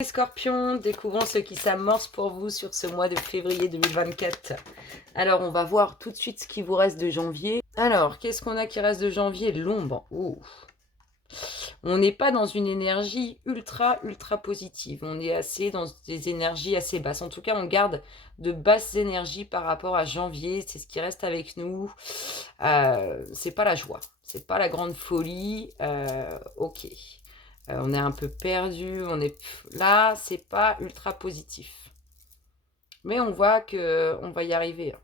Les Scorpions, découvrons ce qui s'amorce pour vous sur ce mois de février 2024. Alors, on va voir tout de suite ce qui vous reste de janvier. Alors, qu'est-ce qu'on a qui reste de janvier? L'ombre. Oh. On n'est pas dans une énergie ultra positive. On est assez dans des énergies assez basses. En tout cas, on garde de basses énergies par rapport à janvier. C'est ce qui reste avec nous. C'est pas la joie. C'est pas la grande folie. Ok. On est un peu perdu, là, c'est pas ultra positif. Mais on voit qu'on va y arriver,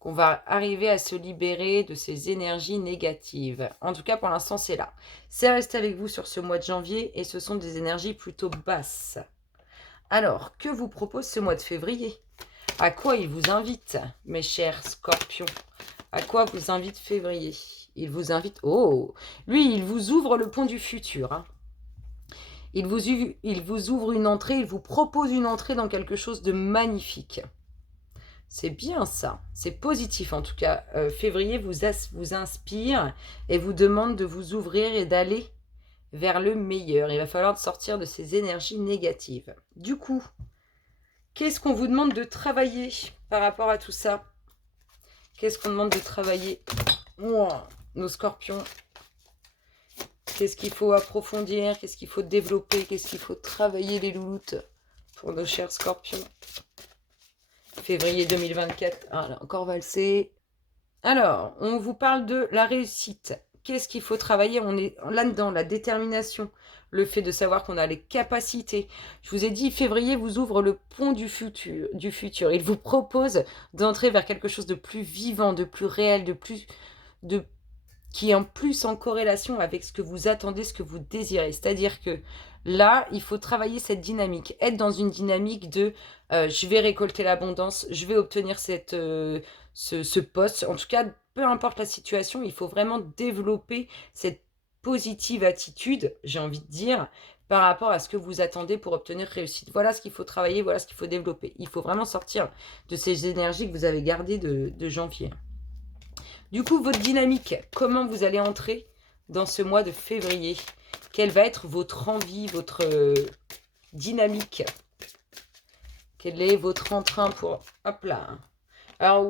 qu'on va arriver à se libérer de ces énergies négatives. En tout cas, pour l'instant, c'est là. C'est resté avec vous sur ce mois de janvier et ce sont des énergies plutôt basses. Alors, que vous propose ce mois de février? À quoi il vous invite, mes chers scorpions? À quoi vous invite février? Il vous invite... Oh! Lui, il vous ouvre le pont du futur, hein. Il vous ouvre une entrée, il vous propose une entrée dans quelque chose de magnifique. C'est bien ça, c'est positif en tout cas. Février vous inspire et vous demande de vous ouvrir et d'aller vers le meilleur. Il va falloir sortir de ces énergies négatives. Du coup, qu'est-ce qu'on vous demande de travailler par rapport à tout ça? Qu'est-ce qu'on demande de travailler? Nos scorpions. Qu'est-ce qu'il faut approfondir? Qu'est-ce qu'il faut développer? Qu'est-ce qu'il faut travailler, les louloutes, pour nos chers scorpions? Février 2024. Ah, là, encore valsé. Alors, on vous parle de la réussite. Qu'est-ce qu'il faut travailler? On est là-dedans, la détermination, le fait de savoir qu'on a les capacités. Je vous ai dit, février vous ouvre le pont du futur. Il vous propose d'entrer vers quelque chose de plus vivant, de plus réel, qui est en plus en corrélation avec ce que vous attendez, ce que vous désirez. C'est-à-dire que là, il faut travailler cette dynamique, être dans une dynamique de je vais récolter l'abondance, je vais obtenir ce poste. En tout cas, peu importe la situation, il faut vraiment développer cette positive attitude, j'ai envie de dire, par rapport à ce que vous attendez pour obtenir réussite. Voilà ce qu'il faut travailler, voilà ce qu'il faut développer. Il faut vraiment sortir de ces énergies que vous avez gardées de janvier. Du coup, votre dynamique, comment vous allez entrer dans ce mois de février? Quelle va être votre envie, votre dynamique? Quel est votre entrain pour... Hop là. Alors,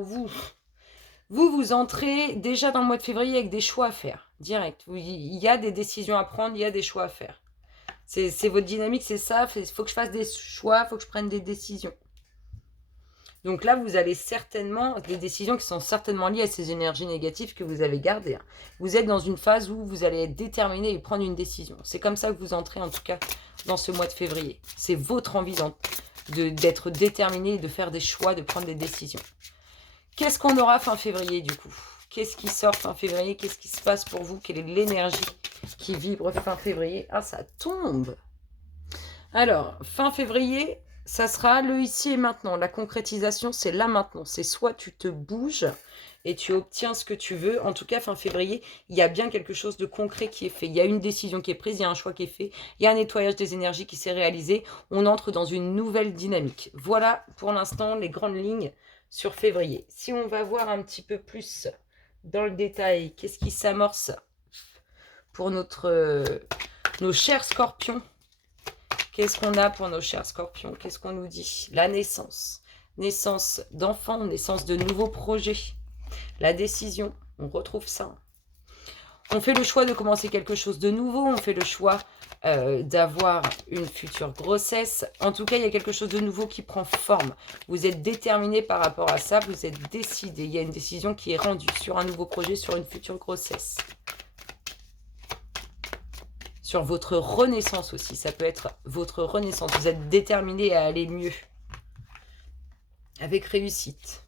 vous entrez déjà dans le mois de février avec des choix à faire, direct. Il y a des décisions à prendre, il y a des choix à faire. C'est votre dynamique, c'est ça. Il faut que je fasse des choix, il faut que je prenne des décisions. Donc là, vous allez certainement, des décisions qui sont certainement liées à ces énergies négatives que vous avez gardées. Vous êtes dans une phase où vous allez être déterminé et prendre une décision. C'est comme ça que vous entrez, en tout cas, dans ce mois de février. C'est votre envie d'être déterminé, de faire des choix, de prendre des décisions. Qu'est-ce qu'on aura fin février, du coup? Qu'est-ce qui sort fin février? Qu'est-ce qui se passe pour vous? Quelle est l'énergie qui vibre fin février? Ah, ça tombe! Alors, fin février... ça sera le ici et maintenant. La concrétisation, c'est là maintenant. C'est soit tu te bouges et tu obtiens ce que tu veux. En tout cas, fin février, il y a bien quelque chose de concret qui est fait. Il y a une décision qui est prise, il y a un choix qui est fait. Il y a un nettoyage des énergies qui s'est réalisé. On entre dans une nouvelle dynamique. Voilà pour l'instant les grandes lignes sur février. Si on va voir un petit peu plus dans le détail, qu'est-ce qui s'amorce pour nos chers scorpions? Qu'est-ce qu'on a pour nos chers scorpions? Qu'est-ce qu'on nous dit? La naissance. Naissance d'enfants, naissance de nouveaux projets. La décision, on retrouve ça. On fait le choix de commencer quelque chose de nouveau. On fait le choix d'avoir une future grossesse. En tout cas, il y a quelque chose de nouveau qui prend forme. Vous êtes déterminé par rapport à ça. Vous êtes décidé. Il y a une décision qui est rendue sur un nouveau projet, sur une future grossesse. Sur votre renaissance aussi, ça peut être votre renaissance. Vous êtes déterminé à aller mieux. Avec réussite.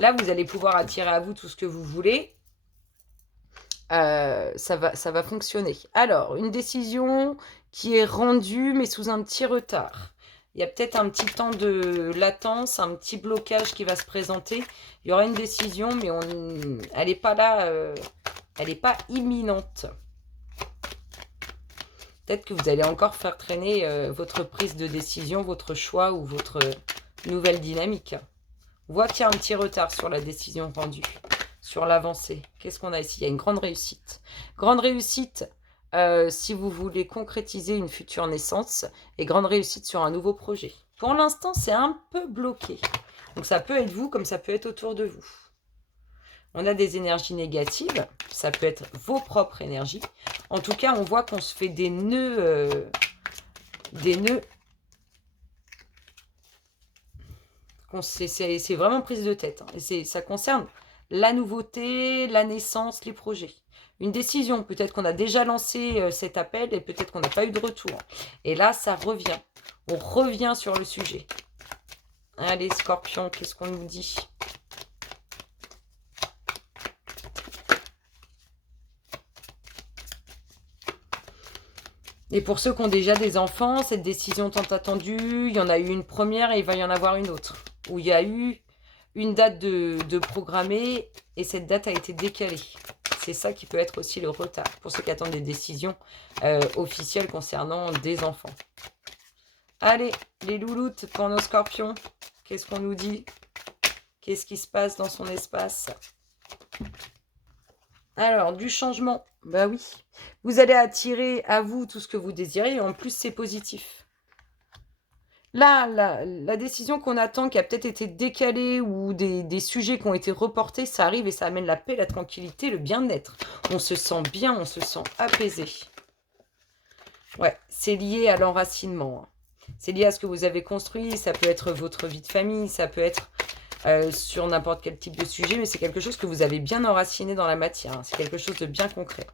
Là, vous allez pouvoir attirer à vous tout ce que vous voulez. Ça va fonctionner. Alors, une décision qui est rendue, mais sous un petit retard. Il y a peut-être un petit temps de latence, un petit blocage qui va se présenter. Il y aura une décision, mais elle n'est pas là... elle n'est pas imminente. Peut-être que vous allez encore faire traîner votre prise de décision, votre choix ou votre nouvelle dynamique. On voit qu'il y a un petit retard sur la décision rendue, sur l'avancée. Qu'est-ce qu'on a ici? Il y a une grande réussite. Grande réussite si vous voulez concrétiser une future naissance et grande réussite sur un nouveau projet. Pour l'instant, c'est un peu bloqué. Donc ça peut être vous comme ça peut être autour de vous. On a des énergies négatives, ça peut être vos propres énergies. En tout cas, on voit qu'on se fait des nœuds. C'est vraiment prise de tête. Hein. Et ça concerne la nouveauté, la naissance, les projets. Une décision, peut-être qu'on a déjà lancé cet appel et peut-être qu'on n'a pas eu de retour. Et là, ça revient. On revient sur le sujet. Allez, Scorpion, qu'est-ce qu'on nous dit ? Et pour ceux qui ont déjà des enfants, cette décision tant attendue, il y en a eu une première et il va y en avoir une autre. Où il y a eu une date de programmée et cette date a été décalée. C'est ça qui peut être aussi le retard pour ceux qui attendent des décisions officielles concernant des enfants. Allez, les louloutes pour nos scorpions. Qu'est-ce qu'on nous dit? Qu'est-ce qui se passe dans son espace? Alors, du changement. Bah oui. Vous allez attirer à vous tout ce que vous désirez et en plus, c'est positif. Là, la décision qu'on attend, qui a peut-être été décalée ou des sujets qui ont été reportés, ça arrive et ça amène la paix, la tranquillité, le bien-être. On se sent bien, on se sent apaisé. Ouais, c'est lié à l'enracinement. C'est lié à ce que vous avez construit. Ça peut être votre vie de famille, ça peut être sur n'importe quel type de sujet, mais c'est quelque chose que vous avez bien enraciné dans la matière. Hein. C'est quelque chose de bien concret.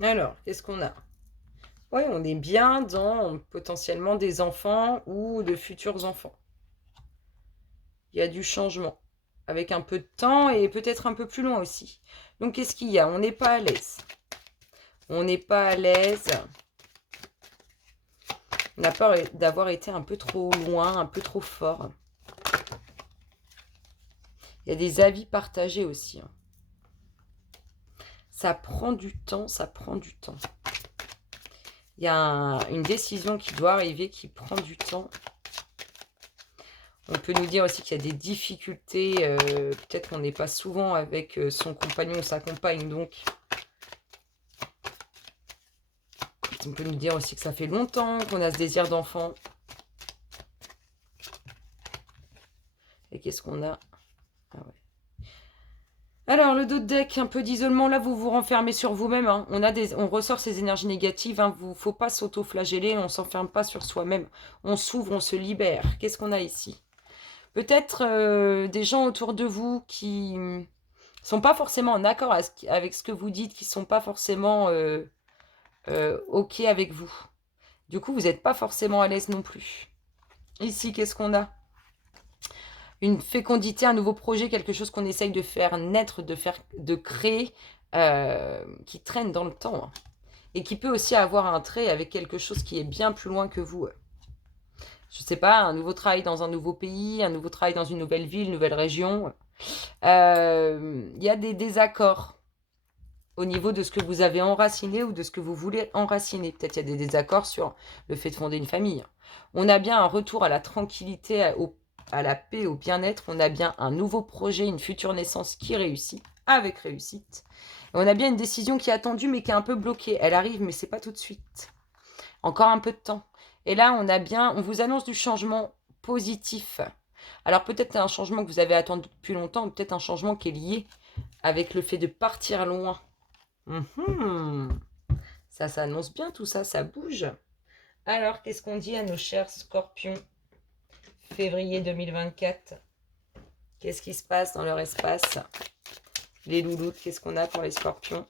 Alors, qu'est-ce qu'on a? Oui, on est bien dans potentiellement des enfants ou de futurs enfants. Il y a du changement, avec un peu de temps et peut-être un peu plus loin aussi. Donc, qu'est-ce qu'il y a? On n'est pas à l'aise. On n'est pas à l'aise. On a peur d'avoir été un peu trop loin, un peu trop fort. Il y a des avis partagés aussi. Hein. Ça prend du temps, ça prend du temps. Il y a une décision qui doit arriver, qui prend du temps. On peut nous dire aussi qu'il y a des difficultés. Peut-être qu'on n'est pas souvent avec son compagnon ou sa compagne. Donc, on peut nous dire aussi que ça fait longtemps qu'on a ce désir d'enfant. Et qu'est-ce qu'on a? Ah ouais. Alors, le dos de deck, un peu d'isolement. Là, vous vous renfermez sur vous-même. Hein. On ressort ces énergies négatives. Hein. Il ne faut pas s'auto-flageller. On ne s'enferme pas sur soi-même. On s'ouvre, on se libère. Qu'est-ce qu'on a ici? Peut-être des gens autour de vous qui sont pas forcément en accord avec ce que vous dites, qui sont pas forcément OK avec vous. Du coup, vous n'êtes pas forcément à l'aise non plus. Ici, qu'est-ce qu'on a? Une fécondité, un nouveau projet, quelque chose qu'on essaye de faire naître, de créer, qui traîne dans le temps. Hein, et qui peut aussi avoir un trait avec quelque chose qui est bien plus loin que vous. Je sais pas, un nouveau travail dans un nouveau pays, un nouveau travail dans une nouvelle ville, une nouvelle région. Y a des désaccords au niveau de ce que vous avez enraciné ou de ce que vous voulez enraciner. Peut-être il y a des désaccords sur le fait de fonder une famille. On a bien un retour à la tranquillité, à la paix, au bien-être. On a bien un nouveau projet, une future naissance qui réussit, avec réussite. Et on a bien une décision qui est attendue mais qui est un peu bloquée. Elle arrive mais c'est pas tout de suite. Encore un peu de temps. Et là, on vous annonce du changement positif. Alors peut-être un changement que vous avez attendu depuis longtemps, ou peut-être un changement qui est lié avec le fait de partir loin. Ça s'annonce bien tout ça, ça bouge. Alors, qu'est-ce qu'on dit à nos chers scorpions? Février 2024. Qu'est-ce qui se passe dans leur espace? Les louloutes, qu'est-ce qu'on a pour les scorpions?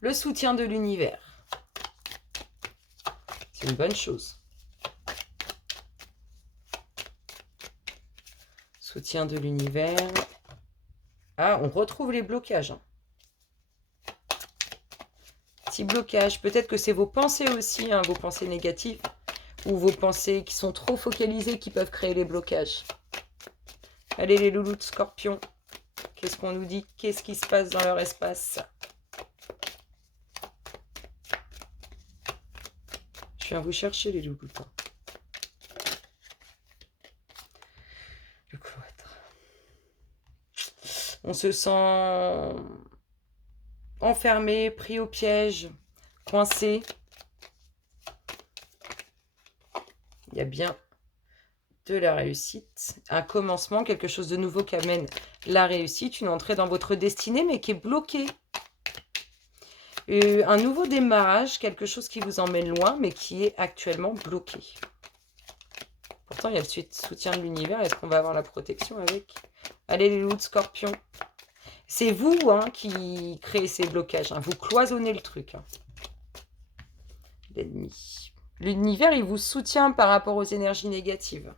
Le soutien de l'univers. C'est une bonne chose. Soutien de l'univers. Ah, on retrouve les blocages. Hein. Petit blocage. Peut-être que c'est vos pensées aussi, hein, vos pensées négatives. Ou vos pensées qui sont trop focalisées qui peuvent créer les blocages. Allez les loulous de scorpion. Qu'est-ce qu'on nous dit? Qu'est-ce qui se passe dans leur espace? Je viens vous chercher les loulous. Le cloître. On se sent enfermé, pris au piège, coincé. Il y a bien de la réussite, un commencement, quelque chose de nouveau qui amène la réussite, une entrée dans votre destinée, mais qui est bloquée. Un nouveau démarrage, quelque chose qui vous emmène loin, mais qui est actuellement bloqué. Pourtant, il y a le soutien de l'univers. Est-ce qu'on va avoir la protection avec? Allez, les loups de Scorpion. C'est vous qui créez ces blocages. Vous cloisonnez le truc. L'ennemi. L'univers, il vous soutient par rapport aux énergies négatives.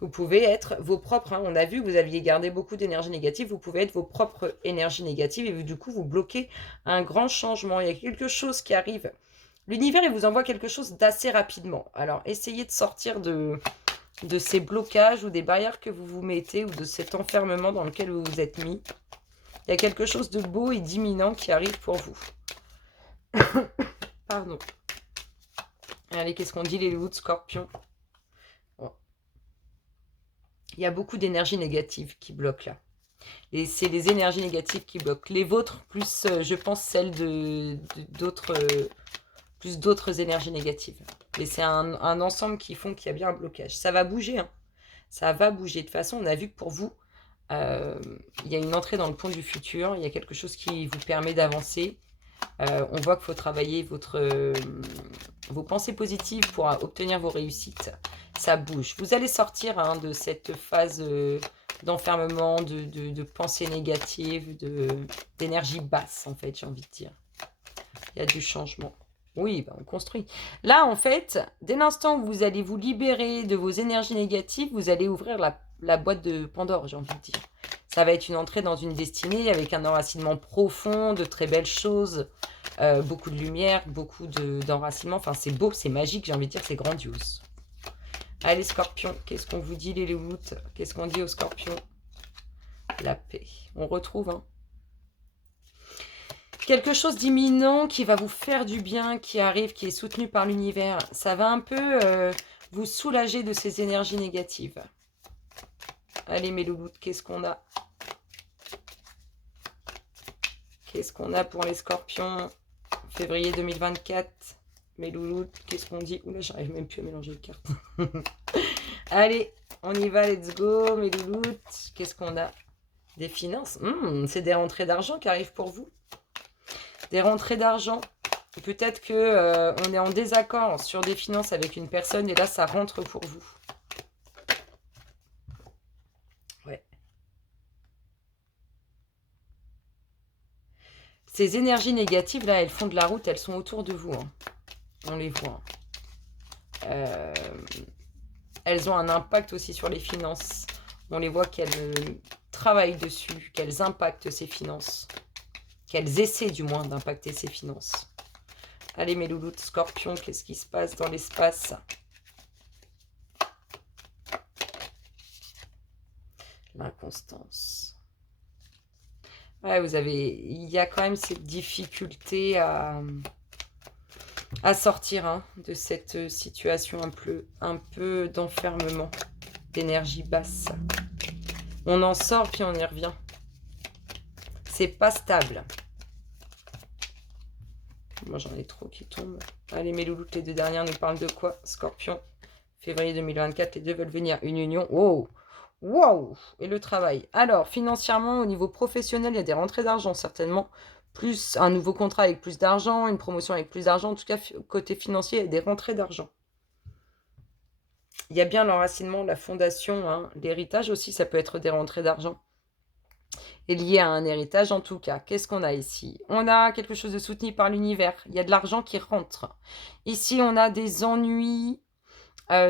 Vous pouvez être vos propres. On a vu que vous aviez gardé beaucoup d'énergie négative. Vous pouvez être vos propres énergies négatives et du coup, vous bloquez un grand changement. Il y a quelque chose qui arrive. L'univers, il vous envoie quelque chose d'assez rapidement. Alors, essayez de sortir de ces blocages ou des barrières que vous vous mettez ou de cet enfermement dans lequel vous vous êtes mis. Il y a quelque chose de beau et d'imminent qui arrive pour vous. Pardon. Allez, qu'est-ce qu'on dit les loups de Scorpion? Il y a beaucoup d'énergie négative qui bloquent là. Et c'est les énergies négatives qui bloquent. Les vôtres, plus, je pense, celles d'autres plus d'autres énergies négatives. Et c'est un ensemble qui font qu'il y a bien un blocage. Ça va bouger. Ça va bouger. De toute façon, on a vu que pour vous, il y a une entrée dans le pont du futur. Il y a quelque chose qui vous permet d'avancer. On voit qu'il faut travailler vos pensées positives pour obtenir vos réussites. Ça bouge. Vous allez sortir de cette phase d'enfermement, de pensées négatives, d'énergie basse, en fait, j'ai envie de dire. Il y a du changement. Oui, on construit. Là, en fait, dès l'instant où vous allez vous libérer de vos énergies négatives, vous allez ouvrir la boîte de Pandore, j'ai envie de dire. Ça va être une entrée dans une destinée avec un enracinement profond, de très belles choses, beaucoup de lumière, beaucoup d'enracinement. Enfin, c'est beau, c'est magique, j'ai envie de dire, c'est grandiose. Allez, Scorpion, qu'est-ce qu'on vous dit, les loups? Qu'est-ce qu'on dit aux Scorpions? La paix. On retrouve, quelque chose d'imminent qui va vous faire du bien, qui arrive, qui est soutenu par l'univers. Ça va un peu vous soulager de ces énergies négatives. Allez, mes loulous, qu'est-ce qu'on a? Qu'est-ce qu'on a pour les Scorpions? Février 2024. Mes loulous, qu'est-ce qu'on dit? Oula, j'arrive même plus à mélanger les cartes. Allez, on y va, let's go, mes loulous. Qu'est-ce qu'on a? Des finances. C'est des rentrées d'argent qui arrivent pour vous. Des rentrées d'argent. Peut-être que on est en désaccord sur des finances avec une personne et là, ça rentre pour vous. Ouais. Ces énergies négatives, là, elles font de la route, elles sont autour de vous. On les voit. Elles ont un impact aussi sur les finances. On les voit qu'elles travaillent dessus, qu'elles impactent ces finances. Qu'elles essaient du moins d'impacter ces finances. Allez, mes loulous de Scorpion, qu'est-ce qui se passe dans l'espace? L'inconstance. Ouais, il y a quand même cette difficulté à sortir de cette situation un peu d'enfermement, d'énergie basse. On en sort puis on y revient. C'est pas stable. Moi, j'en ai trop qui tombent. Allez, mes loulous, les deux dernières nous parlent de quoi? Scorpion, février 2024, les deux veulent venir. Une union. Oh! Wow! Et le travail. Alors, financièrement, au niveau professionnel, il y a des rentrées d'argent, certainement. Plus un nouveau contrat avec plus d'argent, une promotion avec plus d'argent. En tout cas, côté financier, il y a des rentrées d'argent. Il y a bien l'enracinement, la fondation, l'héritage aussi, ça peut être des rentrées d'argent. Et lié à un héritage en tout cas. Qu'est-ce qu'on a ici? On a quelque chose de soutenu par l'univers. Il y a de l'argent qui rentre. Ici, on a des ennuis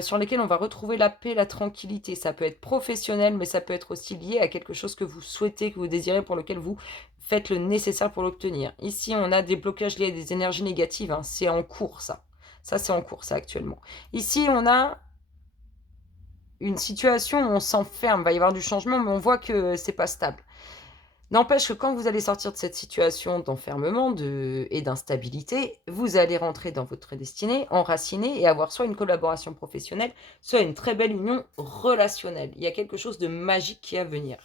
sur lesquels on va retrouver la paix, la tranquillité. Ça peut être professionnel, mais ça peut être aussi lié à quelque chose que vous souhaitez, que vous désirez, pour lequel vous faites le nécessaire pour l'obtenir. Ici, on a des blocages liés à des énergies négatives. C'est en cours, ça. Ça, c'est en cours, ça, actuellement. Ici, on a une situation où on s'enferme. Il va y avoir du changement, mais on voit que c'est pas stable. N'empêche que quand vous allez sortir de cette situation d'enfermement et d'instabilité, vous allez rentrer dans votre destinée, enraciner et avoir soit une collaboration professionnelle, soit une très belle union relationnelle. Il y a quelque chose de magique qui est à venir.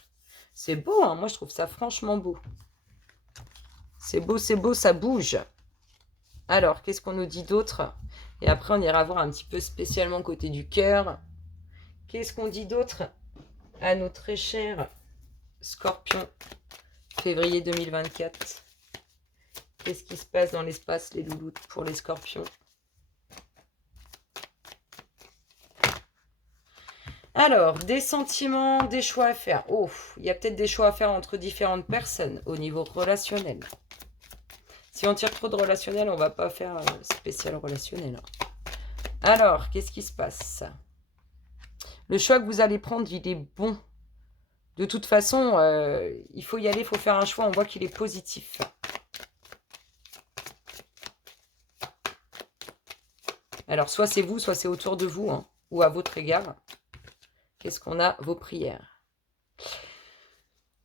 C'est beau, hein, moi je trouve ça franchement beau. C'est beau, ça bouge. Alors, qu'est-ce qu'on nous dit d'autre? Et après, on ira voir un petit peu spécialement côté du cœur. Qu'est-ce qu'on dit d'autre à nos très chers Scorpions, février 2024? Qu'est-ce qui se passe dans l'espace, les louloutes, pour les Scorpions? Alors, des sentiments, des choix à faire. Oh, il y a peut-être des choix à faire entre différentes personnes au niveau relationnel. Si on tire trop de relationnel, on va pas faire spécial relationnel. Alors, qu'est-ce qui se passe? Le choix que vous allez prendre, il est bon. De toute façon, il faut y aller, il faut faire un choix. On voit qu'il est positif. Alors, soit c'est vous, soit c'est autour de vous, hein, ou à votre égard. Qu'est-ce qu'on a? Vos prières.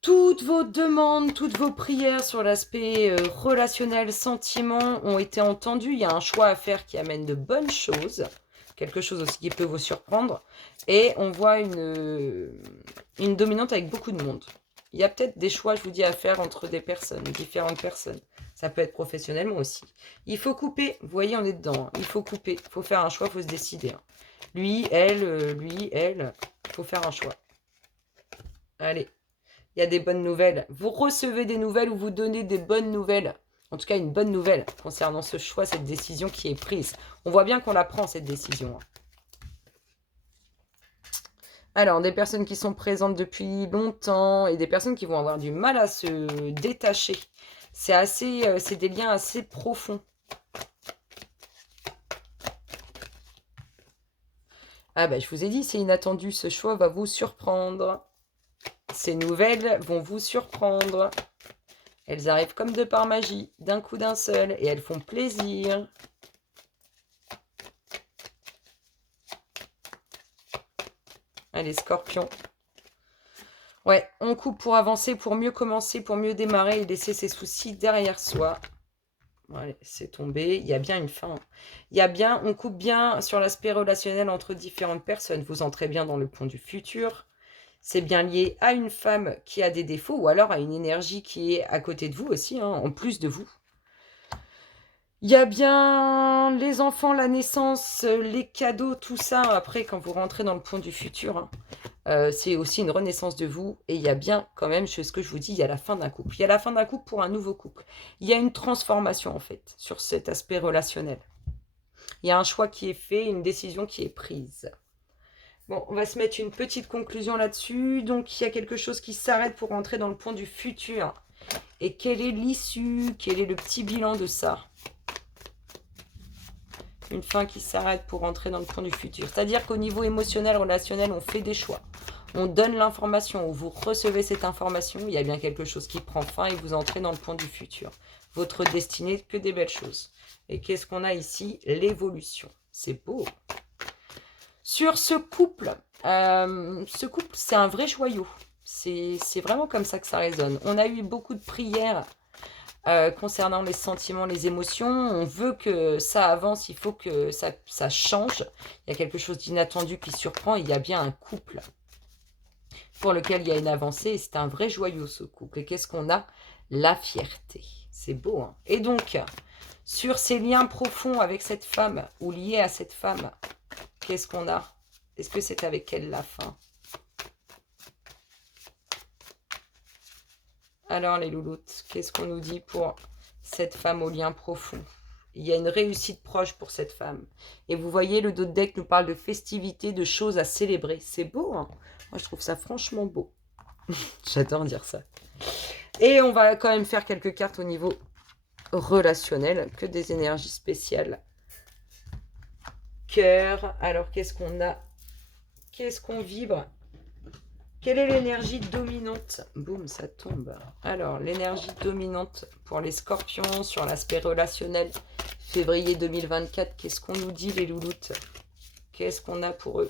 Toutes vos demandes, toutes vos prières sur l'aspect relationnel, sentiment ont été entendues. Il y a un choix à faire qui amène de bonnes choses. Quelque chose aussi qui peut vous surprendre. Et on voit une dominante avec beaucoup de monde. Il y a peut-être des choix, je vous dis, à faire entre des personnes, différentes personnes. Ça peut être professionnellement aussi. Il faut couper. Vous voyez, on est dedans. Il faut couper. Il faut faire un choix, il faut se décider. Lui, elle. Il faut faire un choix. Allez. Il y a des bonnes nouvelles. Vous recevez des nouvelles ou vous donnez des bonnes nouvelles. En tout cas, une bonne nouvelle concernant ce choix, cette décision qui est prise. On voit bien qu'on la prend, cette décision. Alors, des personnes qui sont présentes depuis longtemps et des personnes qui vont avoir du mal à se détacher. C'est des liens assez profonds. Ah ben, je vous ai dit, c'est inattendu. Ce choix va vous surprendre. Ces nouvelles vont vous surprendre. Elles arrivent comme de par magie, d'un coup d'un seul, et elles font plaisir. Allez, Scorpion. Ouais, on coupe pour avancer, pour mieux commencer, pour mieux démarrer et laisser ses soucis derrière soi. Allez, c'est tombé. Il y a bien une fin. On coupe bien sur l'aspect relationnel entre différentes personnes. Vous entrez bien dans le pont du futur. C'est bien lié à une femme qui a des défauts ou alors à une énergie qui est à côté de vous aussi, hein, en plus de vous. Il y a bien les enfants, la naissance, les cadeaux, tout ça. Après, quand vous rentrez dans le pont du futur, hein, c'est aussi une renaissance de vous. Et il y a bien quand même, ce que je vous dis, il y a la fin d'un couple. Il y a la fin d'un couple pour un nouveau couple. Il y a une transformation, en fait, sur cet aspect relationnel. Il y a un choix qui est fait, une décision qui est prise. Bon, on va se mettre une petite conclusion là-dessus. Donc, il y a quelque chose qui s'arrête pour rentrer dans le pont du futur. Et quelle est l'issue? Quel est le petit bilan de ça? Une fin qui s'arrête pour rentrer dans le pont du futur. C'est-à-dire qu'au niveau émotionnel, relationnel, on fait des choix. On donne l'information, ou vous recevez cette information, il y a bien quelque chose qui prend fin et vous entrez dans le pont du futur. Votre destinée, que des belles choses. Et qu'est-ce qu'on a ici? L'évolution. C'est beau. Sur ce couple, c'est un vrai joyau. C'est vraiment comme ça que ça résonne. On a eu beaucoup de prières concernant les sentiments, les émotions. On veut que ça avance, il faut que ça change. Il y a quelque chose d'inattendu qui surprend. Il y a bien un couple pour lequel il y a une avancée. Et c'est un vrai joyau, ce couple. Et qu'est-ce qu'on a? La fierté. C'est beau, hein? Et donc, sur ces liens profonds avec cette femme, ou liés à cette femme, qu'est-ce qu'on a? Est-ce que c'est avec elle la fin? Alors les louloutes, qu'est-ce qu'on nous dit pour cette femme au lien profond? Il y a une réussite proche pour cette femme. Et vous voyez, le dos de deck nous parle de festivités, de choses à célébrer. C'est beau, hein? Moi, je trouve ça franchement beau. J'adore dire ça. Et on va quand même faire quelques cartes au niveau relationnel, que des énergies spéciales. Cœur. Alors, qu'est-ce qu'on a? Qu'est-ce qu'on vibre? Quelle est l'énergie dominante? Boum, ça tombe. Alors, l'énergie dominante pour les scorpions sur l'aspect relationnel, février 2024. Qu'est-ce qu'on nous dit, les louloutes? Qu'est-ce qu'on a pour eux?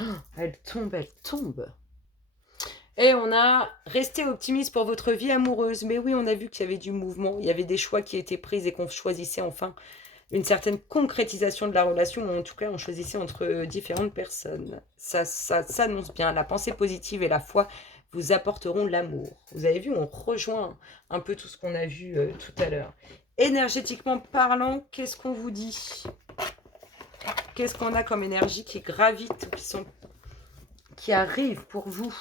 Oh, elle tombe, elle tombe. Et on a resté optimiste pour votre vie amoureuse. Mais oui, on a vu qu'il y avait du mouvement, il y avait des choix qui étaient pris et qu'on choisissait enfin une certaine concrétisation de la relation, ou en tout cas on choisissait entre différentes personnes. Ça s'annonce bien. La pensée positive et la foi vous apporteront l'amour. Vous avez vu, on rejoint un peu tout ce qu'on a vu tout à l'heure. Énergétiquement parlant, qu'est-ce qu'on vous dit? Qu'est-ce qu'on a comme énergie qui gravite, qui arrive pour vous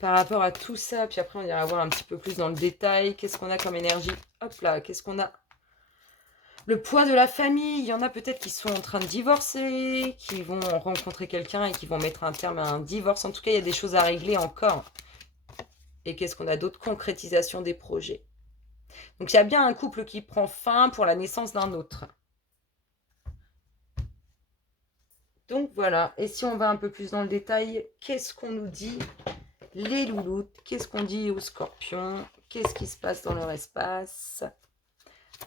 par rapport à tout ça? Puis après, on ira voir un petit peu plus dans le détail. Qu'est-ce qu'on a comme énergie? Hop là, qu'est-ce qu'on a? Le poids de la famille. Il y en a peut-être qui sont en train de divorcer, qui vont rencontrer quelqu'un et qui vont mettre un terme à un divorce. En tout cas, il y a des choses à régler encore. Et qu'est-ce qu'on a d'autre? Concrétisation des projets. Donc, il y a bien un couple qui prend fin pour la naissance d'un autre. Donc, voilà. Et si on va un peu plus dans le détail, qu'est-ce qu'on nous dit, les louloutes? Qu'est-ce qu'on dit aux scorpions? Qu'est-ce qui se passe dans leur espace?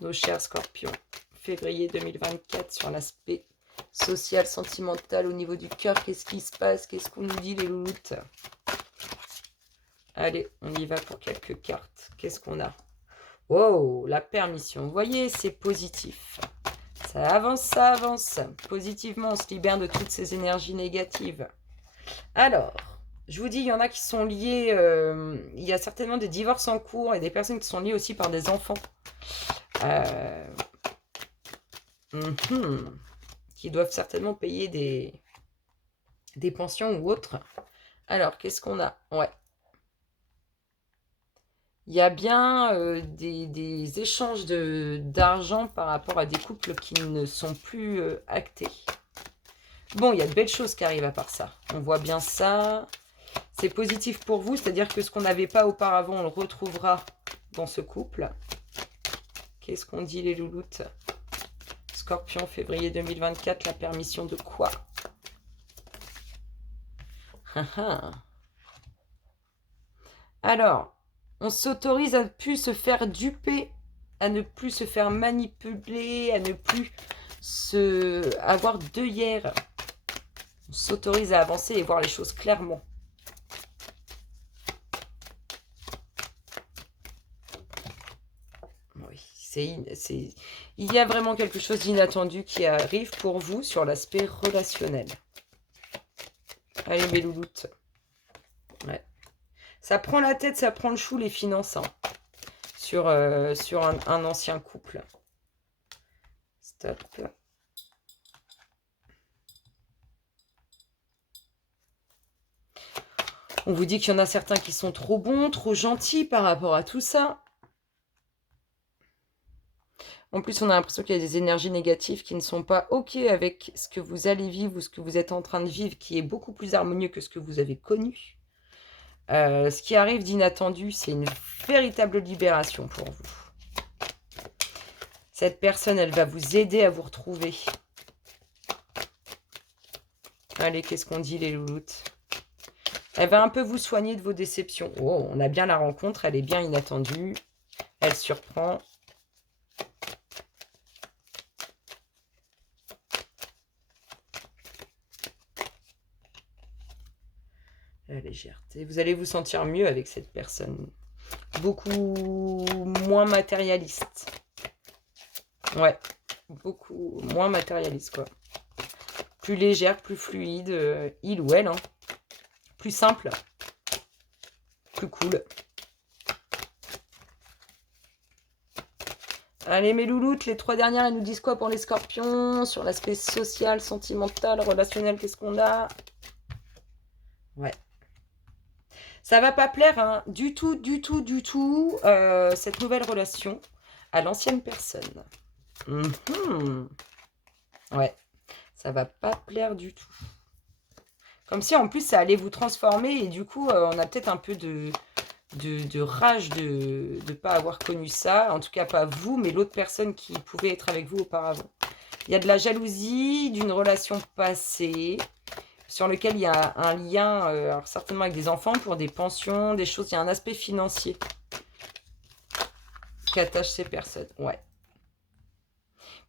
Nos chers scorpions, février 2024, sur l'aspect social, sentimental, au niveau du cœur, qu'est-ce qui se passe? Qu'est-ce qu'on nous dit, les louloutes? Allez, on y va pour quelques cartes. Qu'est-ce qu'on a? Oh, la permission. Vous voyez, c'est positif. Ça avance, ça avance. Positivement, on se libère de toutes ces énergies négatives. Alors, je vous dis, il y en a qui sont liés... il y a certainement des divorces en cours et des personnes qui sont liées aussi par des enfants. Qui doivent certainement payer des pensions ou autres. Alors, qu'est-ce qu'on a? Ouais. Il y a bien des échanges d'argent par rapport à des couples qui ne sont plus actés. Bon, il y a de belles choses qui arrivent à part ça. On voit bien ça. C'est positif pour vous, c'est-à-dire que ce qu'on n'avait pas auparavant, on le retrouvera dans ce couple. Qu'est-ce qu'on dit, les louloutes? Scorpion, février 2024, la permission de quoi? Alors, on s'autorise à ne plus se faire duper, à ne plus se faire manipuler, à ne plus avoir d'œillères. On s'autorise à avancer et voir les choses clairement. Oui, il y a vraiment quelque chose d'inattendu qui arrive pour vous sur l'aspect relationnel. Allez, mes louloutes. Ouais. Ça prend la tête, ça prend le chou, les finances, hein, sur un ancien couple. Stop. On vous dit qu'il y en a certains qui sont trop bons, trop gentils par rapport à tout ça. En plus, on a l'impression qu'il y a des énergies négatives qui ne sont pas OK avec ce que vous allez vivre ou ce que vous êtes en train de vivre, qui est beaucoup plus harmonieux que ce que vous avez connu. Ce qui arrive d'inattendu, c'est une véritable libération pour vous. Cette personne, elle va vous aider à vous retrouver. Allez, qu'est-ce qu'on dit, les louloutes? Elle va un peu vous soigner de vos déceptions. Oh, on a bien la rencontre, elle est bien inattendue. Elle surprend. La légèreté. Vous allez vous sentir mieux avec cette personne. Beaucoup moins matérialiste. Ouais, beaucoup moins matérialiste, quoi. Plus légère, plus fluide, il ou elle, hein. Plus simple, plus cool. Allez, mes louloutes, les 3 dernières, elles nous disent quoi pour les scorpions? Sur l'aspect social, sentimental, relationnel, qu'est-ce qu'on a? Ouais. Ça va pas plaire, hein, du tout, cette nouvelle relation à l'ancienne personne. Ouais, ça va pas plaire du tout. Comme si, en plus, ça allait vous transformer et du coup, on a peut-être un peu de rage de ne pas avoir connu ça. En tout cas, pas vous, mais l'autre personne qui pouvait être avec vous auparavant. Il y a de la jalousie d'une relation passée sur lequel il y a un lien, alors certainement avec des enfants, pour des pensions, des choses. Il y a un aspect financier qui attache ces personnes. Ouais.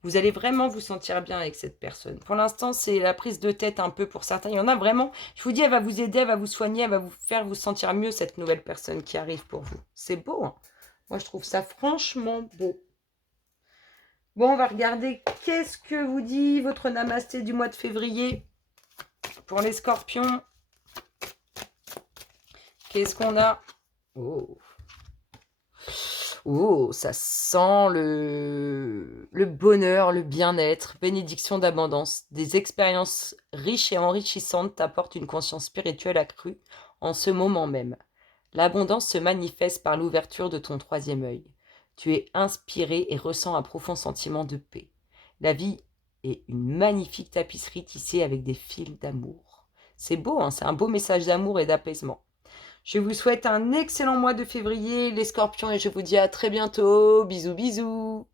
Vous allez vraiment vous sentir bien avec cette personne. Pour l'instant, c'est la prise de tête un peu pour certains. Il y en a vraiment, je vous dis, elle va vous aider, elle va vous soigner, elle va vous faire vous sentir mieux, cette nouvelle personne qui arrive pour vous. C'est beau, hein. Moi, je trouve ça franchement beau. Bon, on va regarder qu'est-ce que vous dit votre namasté du mois de février pour les scorpions. Qu'est-ce qu'on a? Oh. Oh, ça sent le bonheur, le bien-être, bénédiction d'abondance. Des expériences riches et enrichissantes t'apportent une conscience spirituelle accrue en ce moment même. L'abondance se manifeste par l'ouverture de ton troisième œil. Tu es inspiré et ressens un profond sentiment de paix. La vie est une magnifique tapisserie tissée avec des fils d'amour. C'est beau, hein, c'est un beau message d'amour et d'apaisement. Je vous souhaite un excellent mois de février, les scorpions, et je vous dis à très bientôt. Bisous, bisous.